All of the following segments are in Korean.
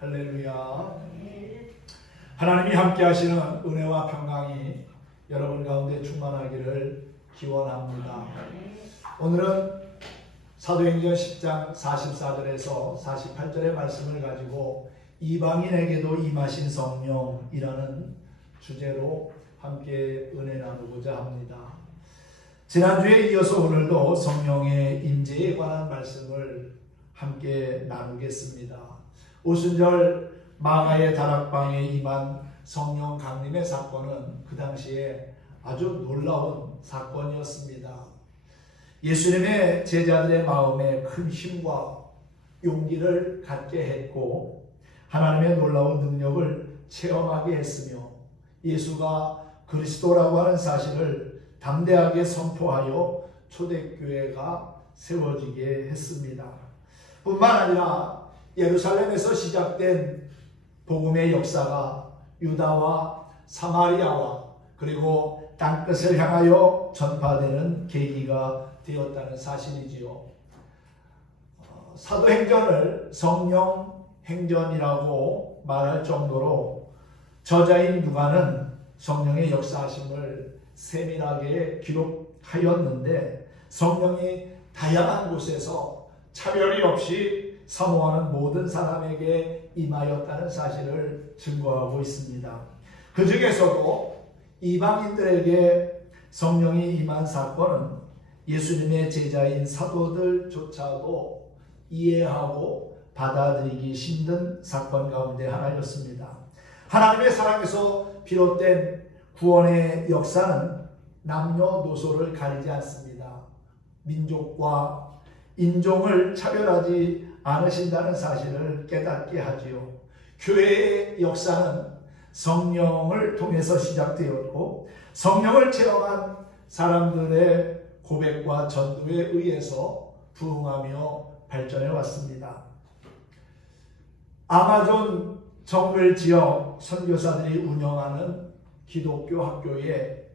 할렐루야. 하나님이 함께 하시는 은혜와 평강이 여러분 가운데 충만하기를 기원합니다. 오늘은 사도행전 10장 44절에서 48절의 말씀을 가지고 이방인에게도 임하신 성령이라는 주제로 함께 은혜 나누고자 합니다. 지난주에 이어서 오늘도 성령의 임재에 관한 말씀을 함께 나누겠습니다. 오순절 마가의 다락방에 임한 성령 강림의 사건은 그 당시에 아주 놀라운 사건이었습니다. 예수님의 제자들의 마음에 큰 힘과 용기를 갖게 했고 하나님의 놀라운 능력을 체험하게 했으며 예수가 그리스도라고 하는 사실을 담대하게 선포하여 초대교회가 세워지게 했습니다. 뿐만 아니라 예루살렘에서 시작된 복음의 역사가 유다와 사마리아와 그리고 땅끝을 향하여 전파되는 계기가 되었다는 사실이지요. 사도행전을 성령행전이라고 말할 정도로 저자인 누가는 성령의 역사하심을 세밀하게 기록하였는데 성령이 다양한 곳에서 차별이 없이 사모하는 모든 사람에게 임하였다는 사실을 증거하고 있습니다. 그 중에서도 이방인들에게 성령이 임한 사건은 예수님의 제자인 사도들조차도 이해하고 받아들이기 힘든 사건 가운데 하나였습니다. 하나님의 사랑에서 비롯된 구원의 역사는 남녀노소를 가리지 않습니다. 민족과 인종을 차별하지 않으신다는 사실을 깨닫게 하지요. 교회의 역사는 성령을 통해서 시작되었고 성령을 체험한 사람들의 고백과 전도에 의해서 부흥하며 발전해 왔습니다. 아마존 정글 지역 선교사들이 운영하는 기독교 학교에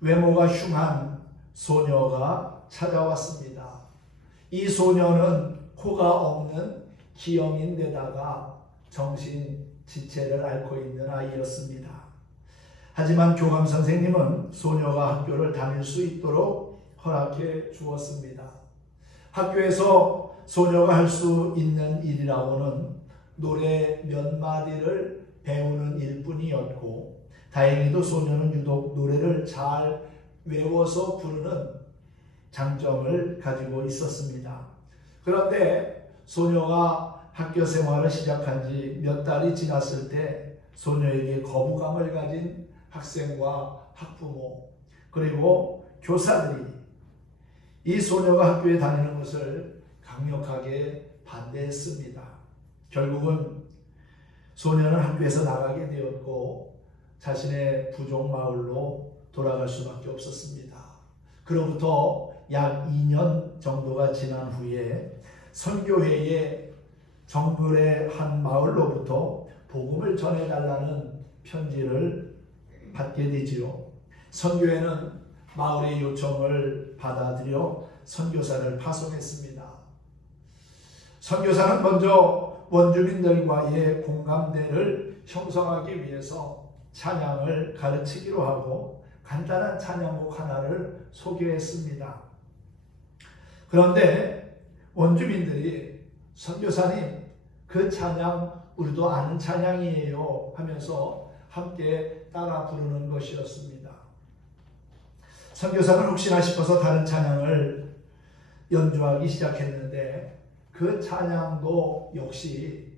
외모가 흉한 소녀가 찾아왔습니다. 이 소녀는 코가 없는 기형인데다가 정신지체를 앓고 있는 아이였습니다. 하지만 교감 선생님은 소녀가 학교를 다닐 수 있도록 허락해 주었습니다. 학교에서 소녀가 할 수 있는 일이라고는 노래 몇 마디를 배우는 일뿐이었고 다행히도 소녀는 유독 노래를 잘 외워서 부르는 장점을 가지고 있었습니다. 그런데 소녀가 학교 생활을 시작한 지 몇 달이 지났을 때 소녀에게 거부감을 가진 학생과 학부모 그리고 교사들이 이 소녀가 학교에 다니는 것을 강력하게 반대했습니다. 결국은 소녀는 학교에서 나가게 되었고 자신의 부족 마을로 돌아갈 수밖에 없었습니다. 그로부터 약 2년 정도가 지난 후에 선교회의 정글의 한 마을로부터 복음을 전해달라는 편지를 받게 되지요. 선교회는 마을의 요청을 받아들여 선교사를 파송했습니다. 선교사는 먼저 원주민들과의 공감대를 형성하기 위해서 찬양을 가르치기로 하고 간단한 찬양곡 하나를 소개했습니다. 그런데 원주민들이 선교사님 그 찬양 우리도 아는 찬양이에요 하면서 함께 따라 부르는 것이었습니다. 선교사는 혹시나 싶어서 다른 찬양을 연주하기 시작했는데 그 찬양도 역시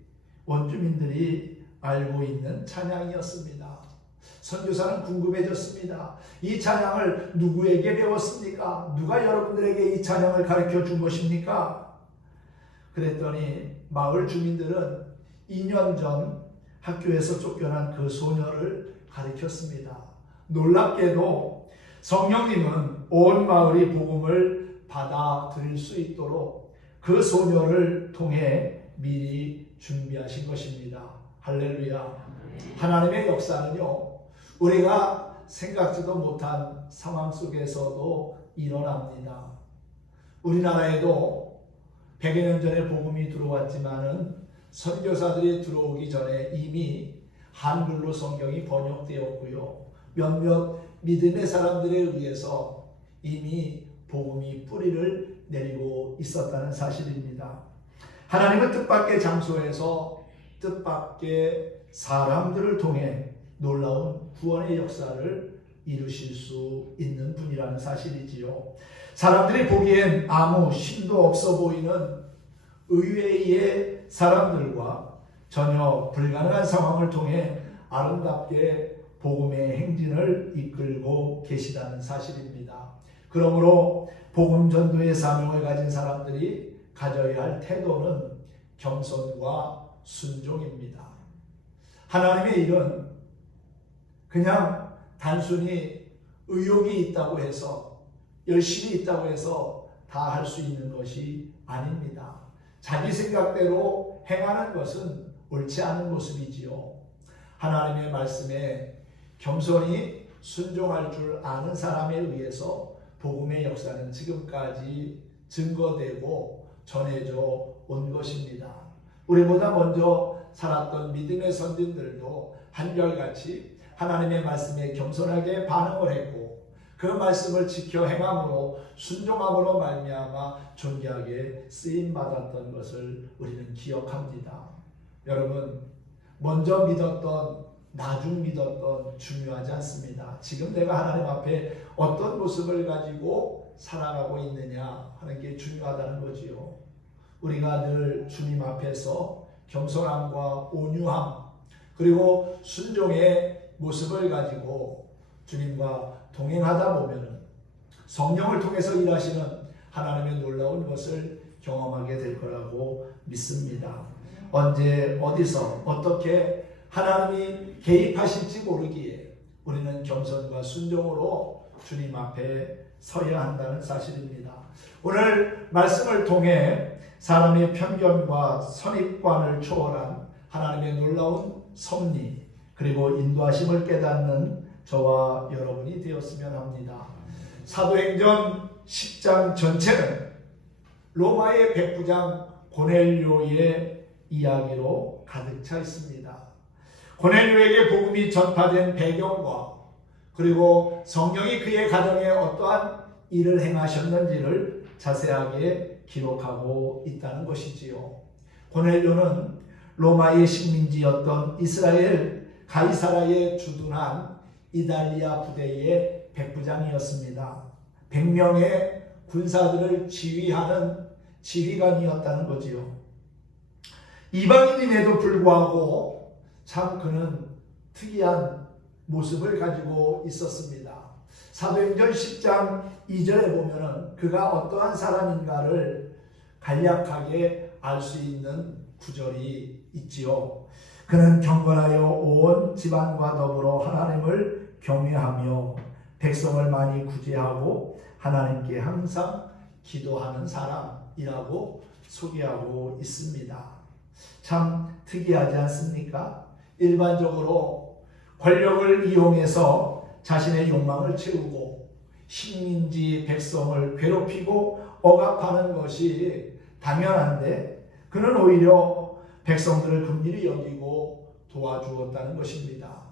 원주민들이 알고 있는 찬양이었습니다. 선교사는 궁금해졌습니다. 이 찬양을 누구에게 배웠습니까? 누가 여러분들에게 이 찬양을 가르쳐 준 것입니까? 그랬더니 마을 주민들은 2년 전 학교에서 쫓겨난 그 소녀를 가르쳤습니다. 놀랍게도 성령님은 온 마을이 복음을 받아들일 수 있도록 그 소녀를 통해 미리 준비하신 것입니다. 할렐루야. 하나님의 역사는요, 우리가 생각지도 못한 상황 속에서도 일어납니다. 우리나라에도 100여 년 전에 복음이 들어왔지만은 선교사들이 들어오기 전에 이미 한글로 성경이 번역되었고요. 몇몇 믿음의 사람들에 의해서 이미 복음이 뿌리를 내리고 있었다는 사실입니다. 하나님은 뜻밖의 장소에서 뜻밖의 사람들을 통해 놀라운 구원의 역사를 이루실 수 있는 분이라는 사실이지요. 사람들이 보기엔 아무 힘도 없어 보이는 의외의 사람들과 전혀 불가능한 상황을 통해 아름답게 복음의 행진을 이끌고 계시다는 사실입니다. 그러므로 복음 전도의 사명을 가진 사람들이 가져야 할 태도는 겸손과 순종입니다. 하나님의 일은 그냥 단순히 의욕이 있다고 해서 열심히 있다고 해서 다 할 수 있는 것이 아닙니다. 자기 생각대로 행하는 것은 옳지 않은 모습이지요. 하나님의 말씀에 겸손히 순종할 줄 아는 사람에 의해서 복음의 역사는 지금까지 증거되고 전해져 온 것입니다. 우리보다 먼저 살았던 믿음의 선진들도 한결같이 하나님의 말씀에 겸손하게 반응을 했고 그 말씀을 지켜 행함으로 순종함으로 말미암아 존귀하게 쓰임 받았던 것을 우리는 기억합니다. 여러분, 먼저 믿었던 나중 믿었던 중요하지 않습니다. 지금 내가 하나님 앞에 어떤 모습을 가지고 살아가고 있느냐 하는 게 중요하다는 거지요. 우리가 늘 주님 앞에서 겸손함과 온유함 그리고 순종의 모습을 가지고 주님과 동행하다 보면 성령을 통해서 일하시는 하나님의 놀라운 것을 경험하게 될 거라고 믿습니다. 언제 어디서 어떻게 하나님이 개입하실지 모르기에 우리는 겸손과 순종으로 주님 앞에 서야 한다는 사실입니다. 오늘 말씀을 통해 사람의 편견과 선입관을 초월한 하나님의 놀라운 섭리 그리고 인도하심을 깨닫는 저와 여러분이 되었으면 합니다. 사도행전 10장 전체는 로마의 백부장 고넬료의 이야기로 가득 차 있습니다. 고넬료에게 복음이 전파된 배경과 그리고 성령이 그의 가정에 어떠한 일을 행하셨는지를 자세하게 기록하고 있다는 것이지요. 고넬료는 로마의 식민지였던 이스라엘 가이사라에 주둔한 이달리아 부대의 백부장이었습니다. 100명의 군사들을 지휘하는 지휘관이었다는 거지요. 이방인임에도 불구하고 참 그는 특이한 모습을 가지고 있었습니다. 사도행전 10장 2절에 보면은 그가 어떠한 사람인가를 간략하게 알 수 있는 구절이 있지요. 그는 경건하여 온 집안과 더불어 하나님을 경외하며 백성을 많이 구제하고 하나님께 항상 기도하는 사람이라고 소개하고 있습니다. 참 특이하지 않습니까? 일반적으로 권력을 이용해서 자신의 욕망을 채우고 식민지 백성을 괴롭히고 억압하는 것이 당연한데 그는 오히려 백성들을 긍휼히 여기고 도와주었다는 것입니다.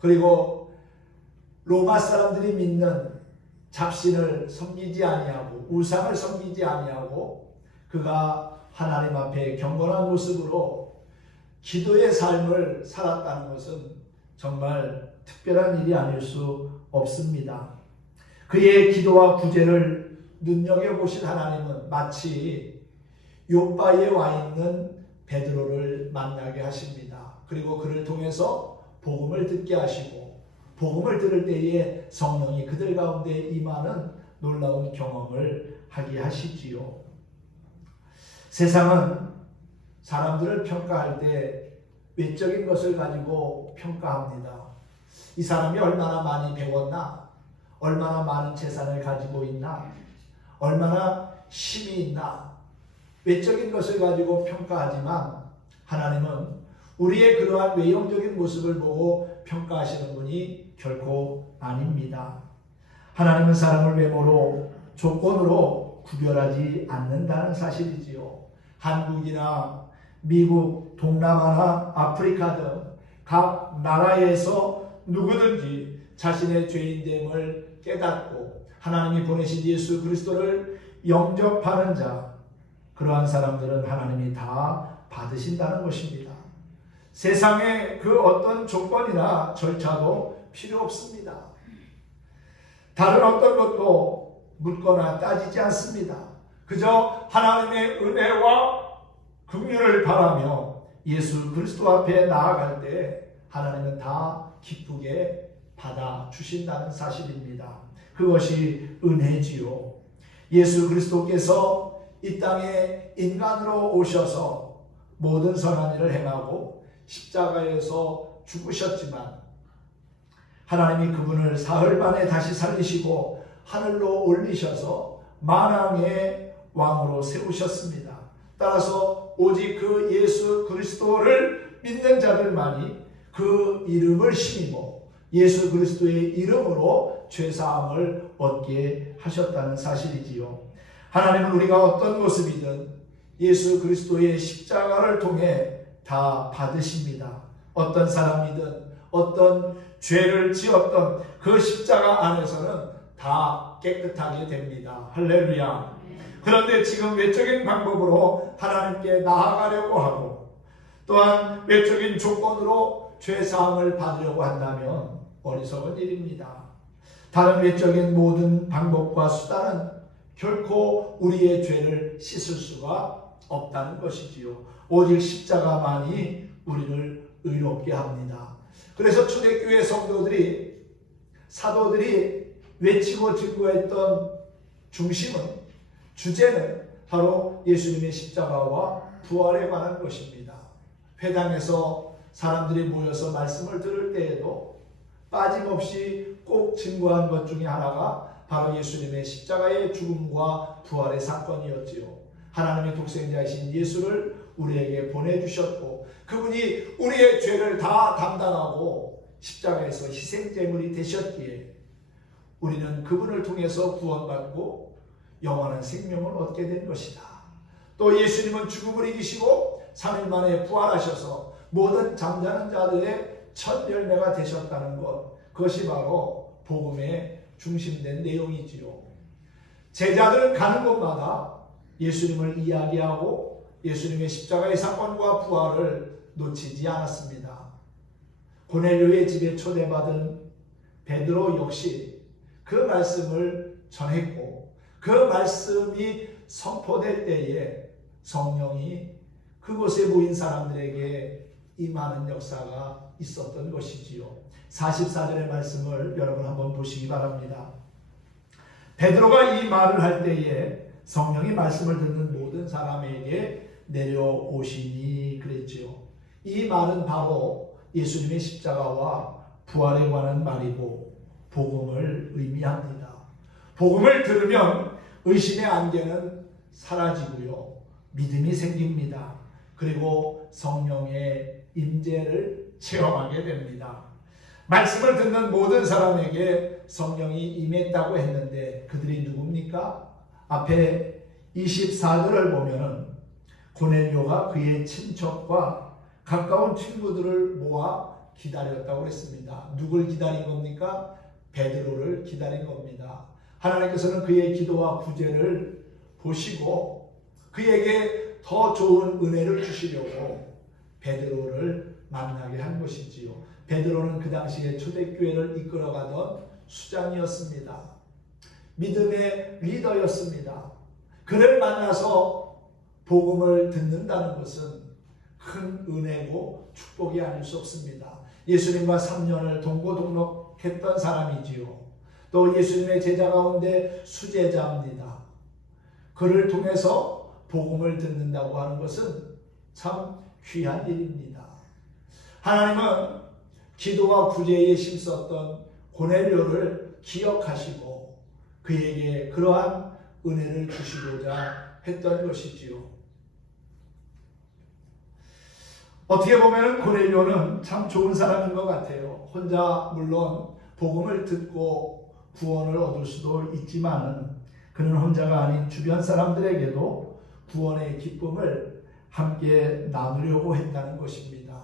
그리고 로마 사람들이 믿는 잡신을 섬기지 아니하고 우상을 섬기지 아니하고 그가 하나님 앞에 경건한 모습으로 기도의 삶을 살았다는 것은 정말 특별한 일이 아닐 수 없습니다. 그의 기도와 구제를 눈여겨보신 하나님은 마치 욥바에 와 있는 베드로를 만나게 하십니다. 그리고 그를 통해서 복음을 듣게 하시고 복음을 들을 때에 성령이 그들 가운데 임하는 놀라운 경험을 하게 하시지요. 세상은 사람들을 평가할 때 외적인 것을 가지고 평가합니다. 이 사람이 얼마나 많이 배웠나? 얼마나 많은 재산을 가지고 있나? 얼마나 힘이 있나? 외적인 것을 가지고 평가하지만 하나님은 우리의 그러한 외형적인 모습을 보고 평가하시는 분이 결코 아닙니다. 하나님은 사람을 외모로 조건으로 구별하지 않는다는 사실이지요. 한국이나 미국, 동남아나 아프리카 등 각 나라에서 누구든지 자신의 죄인됨을 깨닫고 하나님이 보내신 예수 그리스도를 영접하는 자, 그러한 사람들은 하나님이 다 받으신다는 것입니다. 세상에 그 어떤 조건이나 절차도 필요 없습니다. 다른 어떤 것도 묻거나 따지지 않습니다. 그저 하나님의 은혜와 긍휼을 바라며 예수 그리스도 앞에 나아갈 때 하나님은 다 기쁘게 받아주신다는 사실입니다. 그것이 은혜지요. 예수 그리스도께서 이 땅에 인간으로 오셔서 모든 선한 일을 행하고 십자가에서 죽으셨지만 하나님이 그분을 사흘 만에 다시 살리시고 하늘로 올리셔서 만왕의 왕으로 세우셨습니다. 따라서 오직 그 예수 그리스도를 믿는 자들만이 그 이름을 힘입어 예수 그리스도의 이름으로 죄사함을 얻게 하셨다는 사실이지요. 하나님은 우리가 어떤 모습이든 예수 그리스도의 십자가를 통해 다 받으십니다. 어떤 사람이든 어떤 죄를 지었던 그 십자가 안에서는 다 깨끗하게 됩니다. 할렐루야. 그런데 지금 외적인 방법으로 하나님께 나아가려고 하고 또한 외적인 조건으로 죄사함을 받으려고 한다면 어리석은 일입니다. 다른 외적인 모든 방법과 수단은 결코 우리의 죄를 씻을 수가 없다는 것이지요. 오직 십자가만이 우리를 의롭게 합니다. 그래서 초대교회 성도들이 사도들이 외치고 증거했던 중심은 주제는 바로 예수님의 십자가와 부활에 관한 것입니다. 회당에서 사람들이 모여서 말씀을 들을 때에도 빠짐없이 꼭 증거한 것 중에 하나가 바로 예수님의 십자가의 죽음과 부활의 사건이었지요. 하나님의 독생자이신 예수를 우리에게 보내주셨고 그분이 우리의 죄를 다 담당하고 십자가에서 희생제물이 되셨기에 우리는 그분을 통해서 구원받고 영원한 생명을 얻게 된 것이다. 또 예수님은 죽음을 이기시고 3일 만에 부활하셔서 모든 잠자는 자들의 첫 열매가 되셨다는 것, 그것이 바로 복음의 중심된 내용이지요. 제자들은 가는 곳마다 예수님을 이야기하고 예수님의 십자가의 사건과 부활을 놓치지 않았습니다. 고넬료의 집에 초대받은 베드로 역시 그 말씀을 전했고 그 말씀이 선포될 때에 성령이 그곳에 모인 사람들에게 임하는 역사가 있었던 것이지요. 44절의 말씀을 여러분 한번 보시기 바랍니다. 베드로가 이 말을 할 때에 성령이 말씀을 듣는 모든 사람에게 내려오시니 그랬지요. 이 말은 바로 예수님의 십자가와 부활에 관한 말이고 복음을 의미합니다. 복음을 들으면 의심의 안개는 사라지고요. 믿음이 생깁니다. 그리고 성령의 임재를 체험하게 됩니다. 말씀을 듣는 모든 사람에게 성령이 임했다고 했는데 그들이 누굽니까? 앞에 24절을 보면 고넬료가 그의 친척과 가까운 친구들을 모아 기다렸다고 했습니다. 누굴 기다린 겁니까? 베드로를 기다린 겁니다. 하나님께서는 그의 기도와 구제를 보시고 그에게 더 좋은 은혜를 주시려고 베드로를 만나게 한 것이지요. 베드로는 그 당시에 초대교회를 이끌어가던 수장이었습니다. 믿음의 리더였습니다. 그를 만나서 복음을 듣는다는 것은 큰 은혜고 축복이 아닐 수 없습니다. 예수님과 3년을 동고동락했던 사람이지요. 또 예수님의 제자 가운데 수제자입니다. 그를 통해서 복음을 듣는다고 하는 것은 참 귀한 일입니다. 하나님은 기도와 구제에 힘썼던 고넬료를 기억하시고 그에게 그러한 은혜를 주시고자 했던 것이지요. 어떻게 보면 고넬료는 참 좋은 사람인 것 같아요. 혼자 물론 복음을 듣고 구원을 얻을 수도 있지만은 그는 혼자가 아닌 주변 사람들에게도 구원의 기쁨을 함께 나누려고 했다는 것입니다.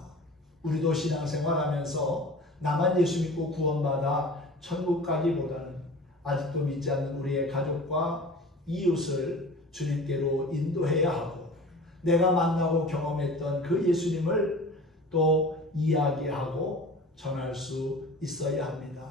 우리도 신앙생활하면서 나만 예수 믿고 구원받아 천국 가기보다는 아직도 믿지 않는 우리의 가족과 이웃을 주님께로 인도해야 하고, 내가 만나고 경험했던 그 예수님을 또 이야기하고 전할 수 있어야 합니다.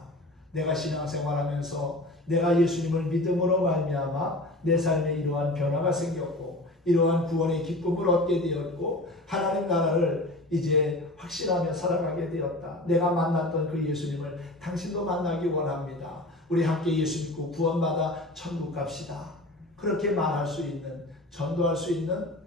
내가 신앙생활하면서 내가 예수님을 믿음으로 말미암아 내 삶에 이러한 변화가 생겼고 이러한 구원의 기쁨을 얻게 되었고 하나님 나라를 이제 확신하며 살아가게 되었다. 내가 만났던 그 예수님을 당신도 만나기 원합니다. 우리 함께 예수 믿고 구원받아 천국 갑시다. 그렇게 말할 수 있는, 전도할 수 있는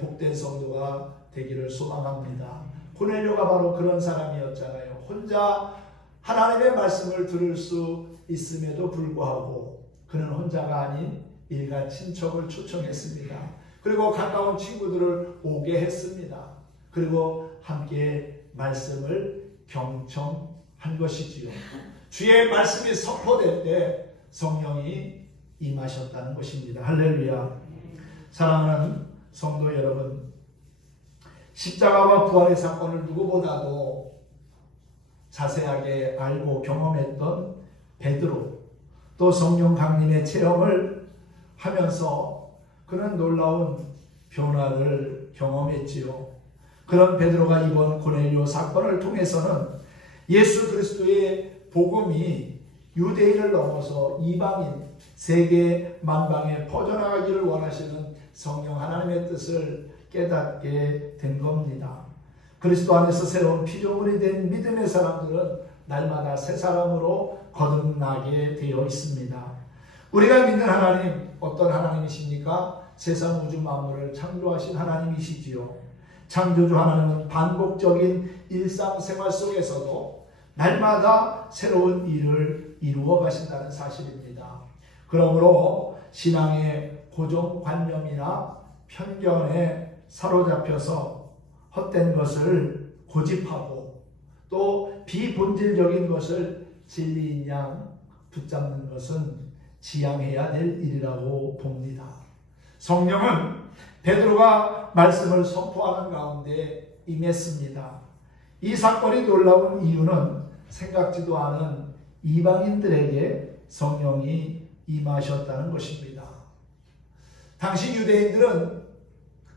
복된 성도가 되기를 소망합니다. 고넬료가 바로 그런 사람이었잖아요. 혼자 하나님의 말씀을 들을 수 있음에도 불구하고 그는 혼자가 아닌 일가 친척을 초청했습니다. 그리고 가까운 친구들을 오게 했습니다. 그리고 함께 말씀을 경청한 것이지요. 주의 말씀이 선포될 때 성령이 임하셨다는 것입니다. 할렐루야. 사랑하는 성도 여러분, 십자가와 부활의 사건을 누구보다도 자세하게 알고 경험했던 베드로, 또 성령 강림의 체험을 하면서 그는 놀라운 변화를 경험했지요. 그런 베드로가 이번 고넬료 사건을 통해서는 예수 그리스도의 복음이 유대인을 넘어서 이방인 세계 만방에 퍼져나가기를 원하시는 성령 하나님의 뜻을 깨닫게 된 겁니다. 그리스도 안에서 새로운 피조물이 된 믿음의 사람들은 날마다 새 사람으로 거듭나게 되어 있습니다. 우리가 믿는 하나님, 어떤 하나님이십니까? 세상 우주 만물을 창조하신 하나님이시지요. 창조주 하나님은 반복적인 일상생활 속에서도 날마다 새로운 일을 이루어 가신다는 사실입니다. 그러므로 신앙의 고정관념이나 편견에 사로잡혀서 헛된 것을 고집하고 또 비본질적인 것을 진리인 양 붙잡는 것은 지양해야 될 일이라고 봅니다. 성령은 베드로가 말씀을 선포하는 가운데 임했습니다. 이 사건이 놀라운 이유는 생각지도 않은 이방인들에게 성령이 임하셨다는 것입니다. 당시 유대인들은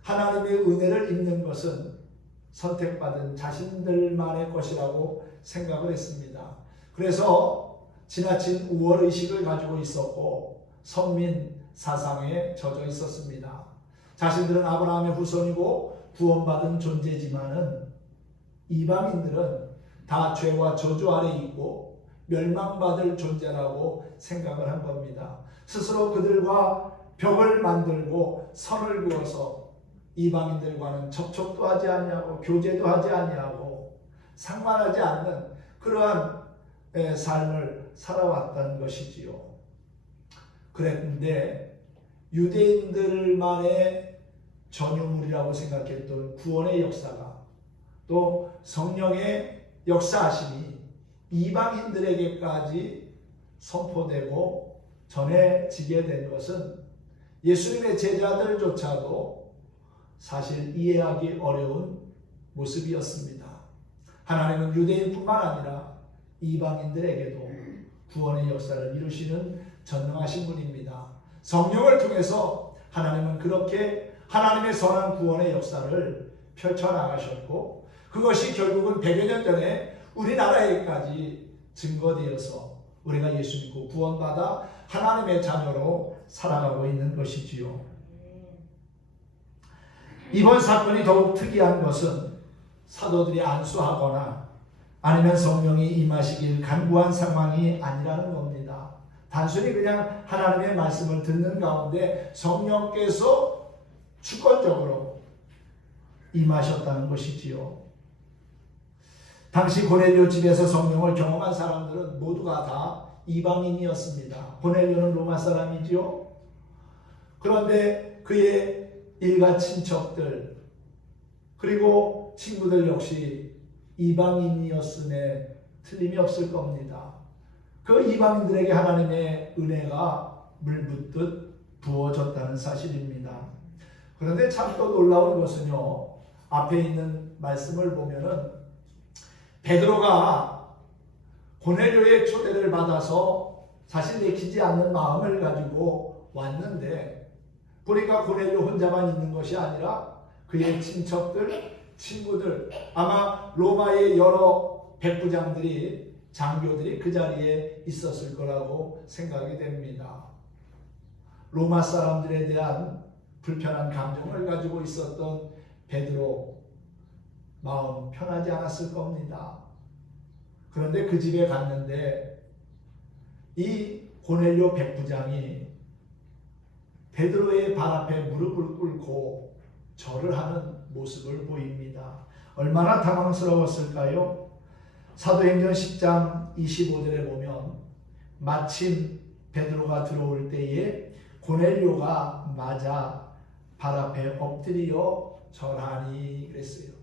하나님의 은혜를 입는 것은 선택받은 자신들만의 것이라고 생각을 했습니다. 그래서 지나친 우월의식을 가지고 있었고 선민 사상에 젖어 있었습니다. 자신들은 아브라함의 후손이고 구원받은 존재지만은 이방인들은 다 죄와 저주 아래 있고 멸망받을 존재라고 생각을 한 겁니다. 스스로 그들과 벽을 만들고 선을 그어서 이방인들과는 접촉도 하지 아니하고 교제도 하지 아니하고 상관하지 않는 그러한 삶을 살아왔다는 것이지요. 그랬는데 유대인들만의 전유물이라고 생각했던 구원의 역사가 또 성령의 역사하심이 이방인들에게까지 선포되고 전해지게 된 것은 예수님의 제자들조차도 사실 이해하기 어려운 모습이었습니다. 하나님은 유대인뿐만 아니라 이방인들에게도 구원의 역사를 이루시는 전능하신 분입니다. 성령을 통해서 하나님은 그렇게 하나님의 선한 구원의 역사를 펼쳐나가셨고 그것이 결국은 100여 년 전에 우리나라에까지 증거되어서 우리가 예수 믿고 구원받아 하나님의 자녀로 살아가고 있는 것이지요. 이번 사건이 더욱 특이한 것은 사도들이 안수하거나 아니면 성령이 임하시길 간구한 상황이 아니라는 겁니다. 단순히 그냥 하나님의 말씀을 듣는 가운데 성령께서 주권적으로 임하셨다는 것이지요. 당시 고넬료 집에서 성령을 경험한 사람들은 모두가 다 이방인이었습니다. 고넬료는 로마 사람이지요. 그런데 그의 일가 친척들 그리고 친구들 역시 이방인이었음에 틀림이 없을 겁니다. 그 이방인들에게 하나님의 은혜가 물붓듯 부어졌다는 사실입니다. 그런데 참 또 놀라운 것은요, 앞에 있는 말씀을 보면은 베드로가 고넬료의 초대를 받아서 자신 내키지 않는 마음을 가지고 왔는데, 보니까 고넬료 혼자만 있는 것이 아니라 그의 친척들, 친구들, 아마 로마의 여러 백부장들이, 장교들이 그 자리에 있었을 거라고 생각이 됩니다. 로마 사람들에 대한 불편한 감정을 가지고 있었던 베드로, 마음 편하지 않았을 겁니다. 그런데 그 집에 갔는데 이 고넬료 백부장이 베드로의 발 앞에 무릎을 꿇고 절을 하는 모습을 보입니다. 얼마나 당황스러웠을까요? 사도행전 10장 25절에 보면 마침 베드로가 들어올 때에 고넬료가 맞아 발 앞에 엎드려 절하니 그랬어요.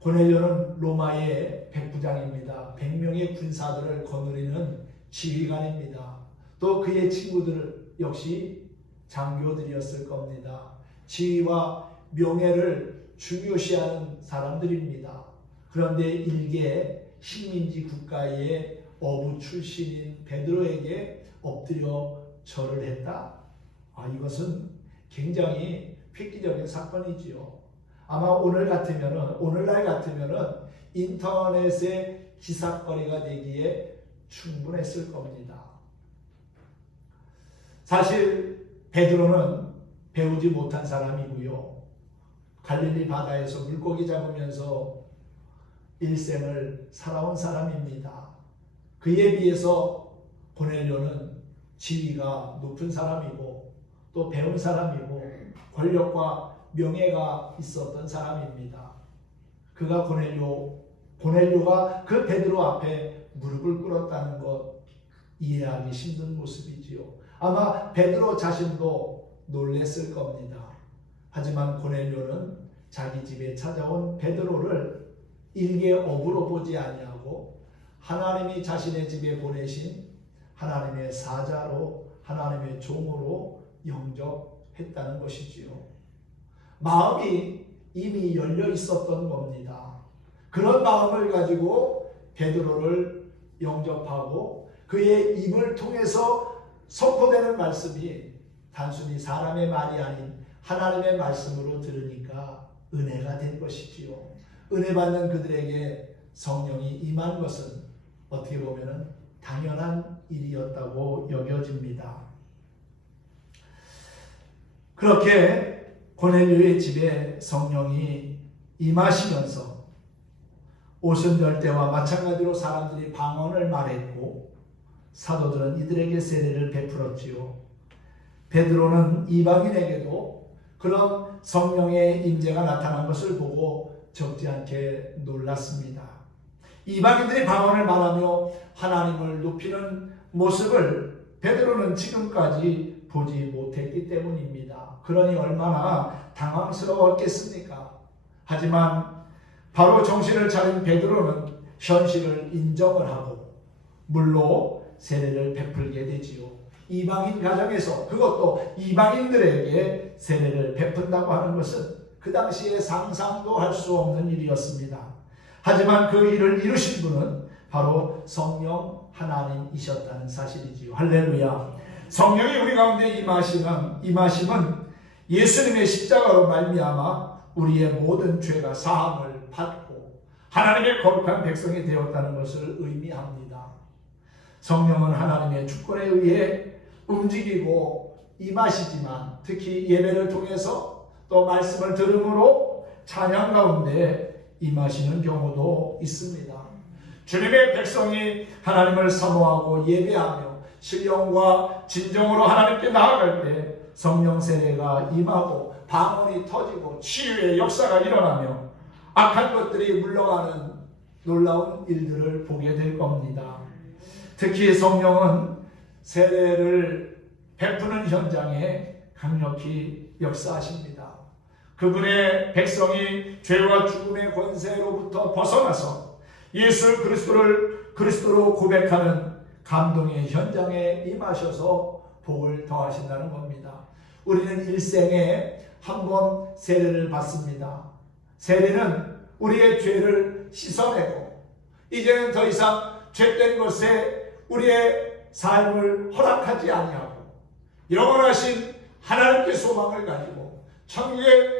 고넬료는 로마의 백부장입니다. 100명의 군사들을 거느리는 지휘관입니다. 또 그의 친구들 역시 장교들이었을 겁니다. 지위와 명예를 중요시하는 사람들입니다. 그런데 일개 식민지 국가의 어부 출신인 베드로에게 엎드려 절을 했다? 이것은 굉장히 획기적인 사건이지요. 아마 오늘날 같으면은 인터넷의 기사거리가 되기에 충분했을 겁니다. 사실 베드로는 배우지 못한 사람이고요. 갈릴리 바다에서 물고기 잡으면서 일생을 살아온 사람입니다. 그에 비해서 고넬료는 지위가 높은 사람이고 또 배운 사람이고 권력과 명예가 있었던 사람입니다. 그가 고넬료가 그 베드로 앞에 무릎을 꿇었다는 것 이해하기 힘든 모습이지요. 아마 베드로 자신도 놀랬을 겁니다. 하지만 고넬료는 자기 집에 찾아온 베드로를 일개 어부로 보지 아니하고 하나님이 자신의 집에 보내신 하나님의 사자로, 하나님의 종으로 영접했다는 것이지요. 마음이 이미 열려 있었던 겁니다. 그런 마음을 가지고 베드로를 영접하고 그의 입을 통해서 선포되는 말씀이 단순히 사람의 말이 아닌 하나님의 말씀으로 들으니까 은혜가 된 것이지요. 은혜 받는 그들에게 성령이 임한 것은 어떻게 보면 당연한 일이었다고 여겨집니다. 그렇게 고넬료의 집에 성령이 임하시면서 오순절 때와 마찬가지로 사람들이 방언을 말했고 사도들은 이들에게 세례를 베풀었지요. 베드로는 이방인에게도 그런 성령의 임재가 나타난 것을 보고 적지 않게 놀랐습니다. 이방인들이 방언을 말하며 하나님을 높이는 모습을 베드로는 지금까지 보지 못했기 때문입니다. 그러니 얼마나 당황스러웠겠습니까? 하지만 바로 정신을 차린 베드로는 현실을 인정을 하고 물로 세례를 베풀게 되지요. 이방인 가정에서, 그것도 이방인들에게 세례를 베푼다고 하는 것은 그 당시에 상상도 할 수 없는 일이었습니다. 하지만 그 일을 이루신 분은 바로 성령 하나님이셨다는 사실이지요. 할렐루야. 성령이 우리 가운데 임하심은 예수님의 십자가로 말미암아 우리의 모든 죄가 사함을 받고 하나님의 거룩한 백성이 되었다는 것을 의미합니다. 성령은 하나님의 주권에 의해 움직이고 임하시지만 특히 예배를 통해서 또 말씀을 들음으로 찬양 가운데 임하시는 경우도 있습니다. 주님의 백성이 하나님을 사모하고 예배하며 신령과 진정으로 하나님께 나아갈 때 성령 세례가 임하고 방언이 터지고 치유의 역사가 일어나며 악한 것들이 물러가는 놀라운 일들을 보게 될 겁니다. 특히 성령은 세례를 베푸는 현장에 강력히 역사하십니다. 그분의 백성이 죄와 죽음의 권세로부터 벗어나서 예수 그리스도로 고백하는 감동의 현장에 임하셔서 복을 더하신다는 겁니다. 우리는 일생에 한 번 세례를 받습니다. 세례는 우리의 죄를 씻어내고 이제는 더 이상 죄된 것에 우리의 삶을 허락하지 아니하고 영원하신 하나님께 소망을 가지고 천국의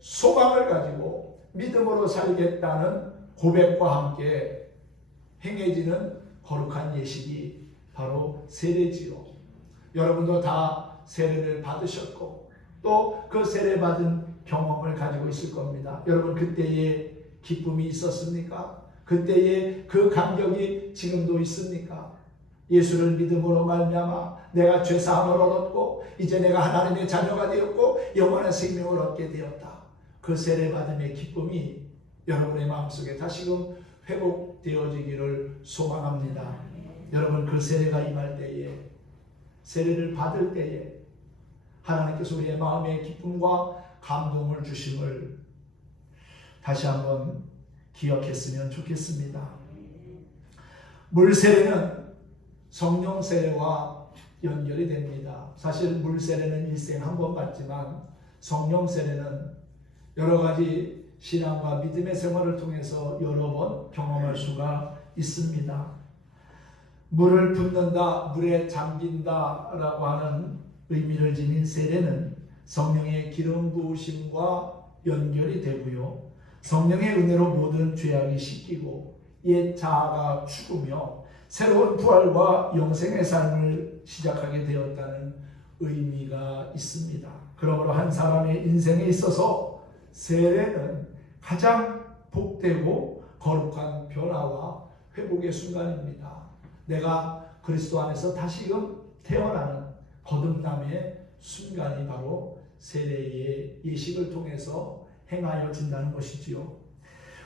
소망을 가지고 믿음으로 살겠다는 고백과 함께 행해지는 거룩한 예식이 바로 세례지요. 여러분도 다 세례를 받으셨고 또 그 세례받은 경험을 가지고 있을 겁니다. 여러분 그때의 기쁨이 있었습니까? 그때의 그 감격이 지금도 있습니까? 예수를 믿음으로 말미암아 내가 죄사함을 얻었고 이제 내가 하나님의 자녀가 되었고 영원한 생명을 얻게 되었다. 그 세례받음의 기쁨이 여러분의 마음속에 다시금 회복되어지기를 소망합니다. 여러분 그 세례가 임할 때에 세례를 받을 때에 하나님께서 우리의 마음의 기쁨과 감동을 주심을 다시 한번 기억했으면 좋겠습니다. 물세례는 성령 세례와 연결이 됩니다. 사실 물세례는 일생 한 번 받지만 성령 세례는 여러 가지 신앙과 믿음의 생활을 통해서 여러 번 경험할 수가 있습니다. 물을 붓는다, 물에 잠긴다 라고 하는 의미를 지닌 세례는 성령의 기름 부으심과 연결이 되고요. 성령의 은혜로 모든 죄악이 씻기고 옛 자아가 죽으며 새로운 부활과 영생의 삶을 시작하게 되었다는 의미가 있습니다. 그러므로 한 사람의 인생에 있어서 세례는 가장 복되고 거룩한 변화와 회복의 순간입니다. 내가 그리스도 안에서 다시금 태어나는 거듭남의 순간이 바로 세례의 예식을 통해서 행하여 준다는 것이지요.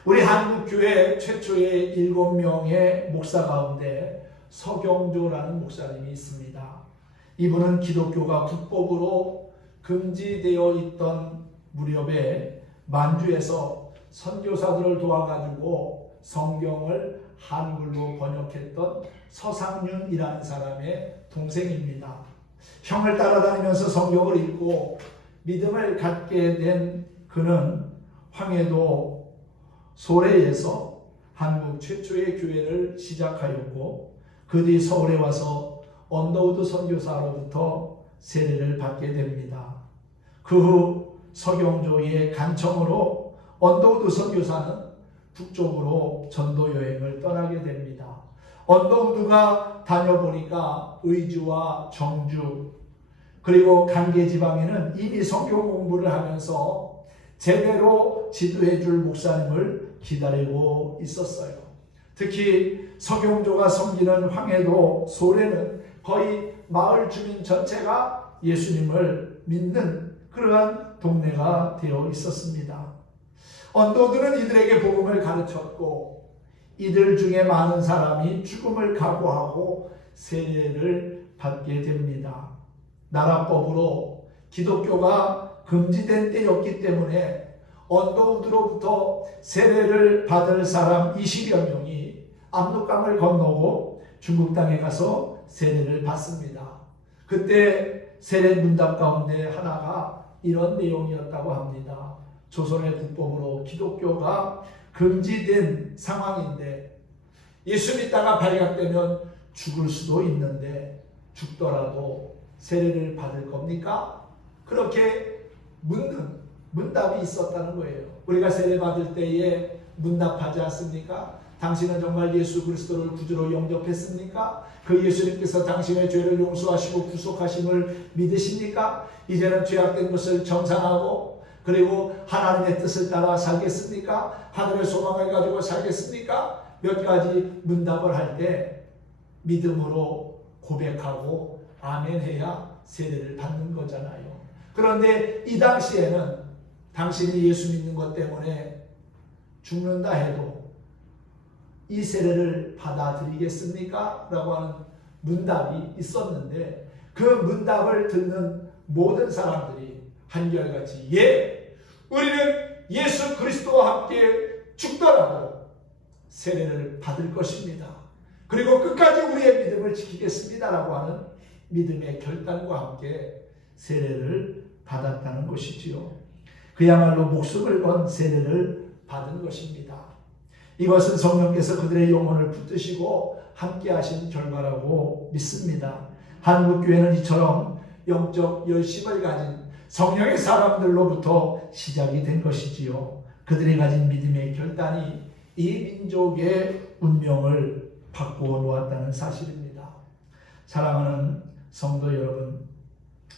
우리 한국교회 최초의 7명의 목사 가운데 서경조라는 목사님이 있습니다. 이분은 기독교가 국법으로 금지되어 있던 무렵에 만주에서 선교사들을 도와가지고 성경을 한글로 번역했던 서상윤이라는 사람의 동생입니다. 형을 따라다니면서 성경을 읽고 믿음을 갖게 된 그는 황해도 소래에서 한국 최초의 교회를 시작하였고 그 뒤 서울에 와서 언더우드 선교사로부터 세례를 받게 됩니다. 그 후 서경조의 간청으로 언더우드 선교사는 북쪽으로 전도 여행을 떠나게 됩니다. 언더우드가 다녀보니까 의주와 정주 그리고 간계지방에는 이미 성경 공부를 하면서 제대로 지도해 줄 목사님을 기다리고 있었어요. 특히 서경조가 섬기는 황해도 소래는 거의 마을 주민 전체가 예수님을 믿는 그러한 동네가 되어 있었습니다. 언더우드는 이들에게 복음을 가르쳤고 이들 중에 많은 사람이 죽음을 각오하고 세례를 받게 됩니다. 나라법으로 기독교가 금지된 때였기 때문에 언더우드로부터 세례를 받을 사람 20여 명이 압록강을 건너고 중국 땅에 가서 세례를 받습니다. 그때 세례 문답 가운데 하나가 이런 내용이었다고 합니다. 조선의 국법으로 기독교가 금지된 상황인데 예수 믿다가 발각되면 죽을 수도 있는데 죽더라도 세례를 받을 겁니까? 그렇게 묻는 문답이 있었다는 거예요. 우리가 세례 받을 때에 문답하지 않습니까? 당신은 정말 예수 그리스도를 구주로 영접했습니까? 그 예수님께서 당신의 죄를 용서하시고 구속하심을 믿으십니까? 이제는 죄악된 것을 정상하고 그리고 하나님의 뜻을 따라 살겠습니까? 하늘의 소망을 가지고 살겠습니까? 몇 가지 문답을 할 때 믿음으로 고백하고 아멘 해야 세례를 받는 거잖아요. 그런데 이 당시에는 당신이 예수 믿는 것 때문에 죽는다 해도 이 세례를 받아들이겠습니까? 라고 하는 문답이 있었는데 그 문답을 듣는 모든 사람들이 한결같이 예, 우리는 예수 그리스도와 함께 죽더라도 세례를 받을 것입니다. 그리고 끝까지 우리의 믿음을 지키겠습니다. 라고 하는 믿음의 결단과 함께 세례를 받았다는 것이지요. 그야말로 목숨을 건 세례를 받은 것입니다. 이것은 성령께서 그들의 영혼을 붙드시고 함께 하신 결과라고 믿습니다. 한국교회는 이처럼 영적 열심을 가진 성령의 사람들로부터 시작이 된 것이지요. 그들이 가진 믿음의 결단이 이 민족의 운명을 바꾸어 놓았다는 사실입니다. 사랑하는 성도 여러분,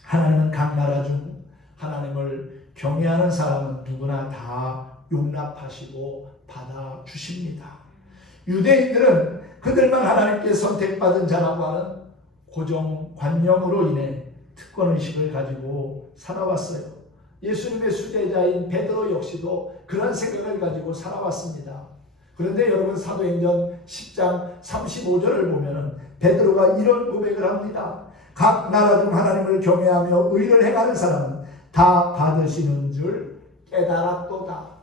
하나님은 각 나라 중 하나님을 경외하는 사람은 누구나 다 용납하시고 받아주십니다. 유대인들은 그들만 하나님께 선택받은 자라고 하는 고정관념으로 인해 특권의식을 가지고 살아왔어요. 예수님의 수제자인 베드로 역시도 그런 생각을 가지고 살아왔습니다. 그런데 여러분, 사도행전 10장 35절을 보면 베드로가 이런 고백을 합니다. 각 나라 중 하나님을 경외하며 의를 행하는 사람은 다 받으시는 줄 깨달았도다.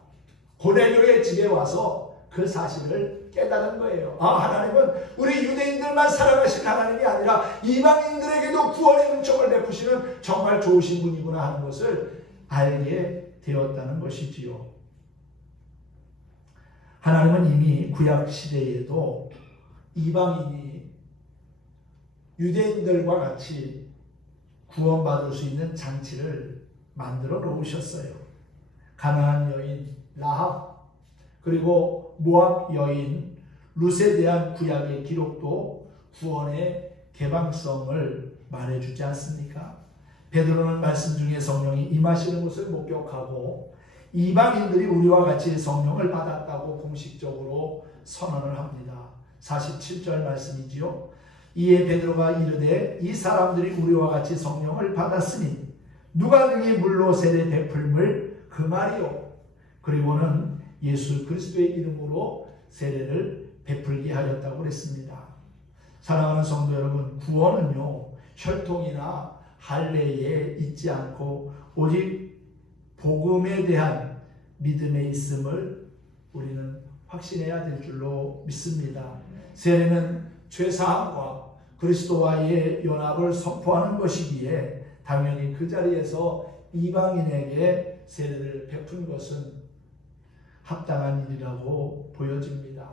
고넬료의 집에 와서 그 사실을 깨달은 거예요. 하나님은 우리 유대인들만 사랑하시는 하나님이 아니라 이방인들에게도 구원의 은총을 베푸시는 정말 좋으신 분이구나 하는 것을 알게 되었다는 것이지요. 하나님은 이미 구약 시대에도 이방인이 유대인들과 같이 구원받을 수 있는 장치를 만들어 놓으셨어요. 가나안 여인 라합, 그리고 모압 여인 룻에 대한 구약의 기록도 구원의 개방성을 말해주지 않습니까? 베드로는 말씀 중에 성령이 임하시는 것을 목격하고 이방인들이 우리와 같이 성령을 받았다고 공식적으로 선언을 합니다. 47절 말씀이지요. 이에 베드로가 이르되 이 사람들이 우리와 같이 성령을 받았으니 누가 능히 물로 세례 베풀물 그 말이요. 그리고는 예수 그리스도의 이름으로 세례를 베풀게 하였다고 그랬습니다. 사랑하는 성도 여러분, 구원은요 혈통이나 할례에 있지 않고 오직 복음에 대한 믿음에 있음을 우리는 확신해야 될 줄로 믿습니다. 세례는 죄사함과 그리스도와의 연합을 선포하는 것이기에 당연히 그 자리에서 이방인에게 세례를 베푼 것은 합당한 일이라고 보여집니다.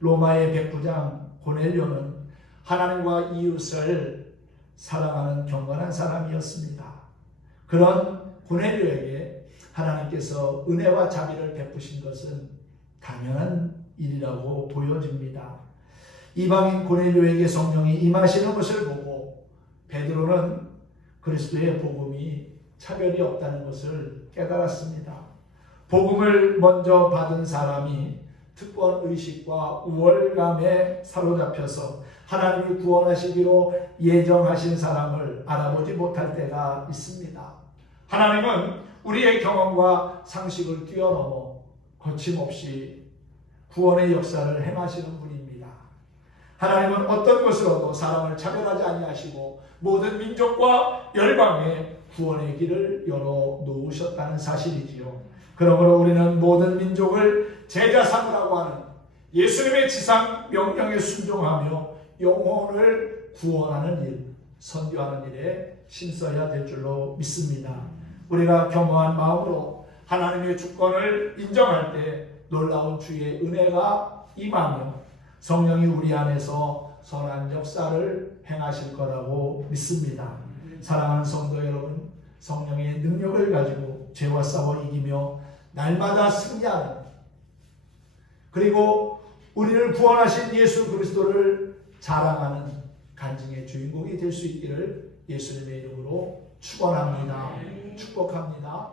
로마의 백부장 고넬료는 하나님과 이웃을 사랑하는 경건한 사람이었습니다. 그런 고넬료에게 하나님께서 은혜와 자비를 베푸신 것은 당연한 일이라고 보여집니다. 이방인 고넬료에게 성령이 임하시는 것을 보고 베드로는 그리스도의 복음이 차별이 없다는 것을 깨달았습니다. 복음을 먼저 받은 사람이 특권의식과 우월감에 사로잡혀서 하나님이 구원하시기로 예정하신 사람을 알아보지 못할 때가 있습니다. 하나님은 우리의 경험과 상식을 뛰어넘어 거침없이 구원의 역사를 행하시는 분입니다. 하나님은 어떤 것으로도 사람을 차별하지 아니하시고 모든 민족과 열방에 구원의 길을 열어 놓으셨다는 사실이지요. 그러므로 우리는 모든 민족을 제자 삼으라고 하는 예수님의 지상 명령에 순종하며 영혼을 구원하는 일, 선교하는 일에 힘써야 될 줄로 믿습니다. 우리가 겸허한 마음으로 하나님의 주권을 인정할 때 놀라운 주의 은혜가 임하며 성령이 우리 안에서 선한 역사를 행하실 거라고 믿습니다. 사랑하는 성도 여러분, 성령의 능력을 가지고 죄와 싸워 이기며 날마다 승리하는, 그리고 우리를 구원하신 예수 그리스도를 자랑하는 간증의 주인공이 될 수 있기를 예수님의 이름으로 축원합니다. 축복합니다.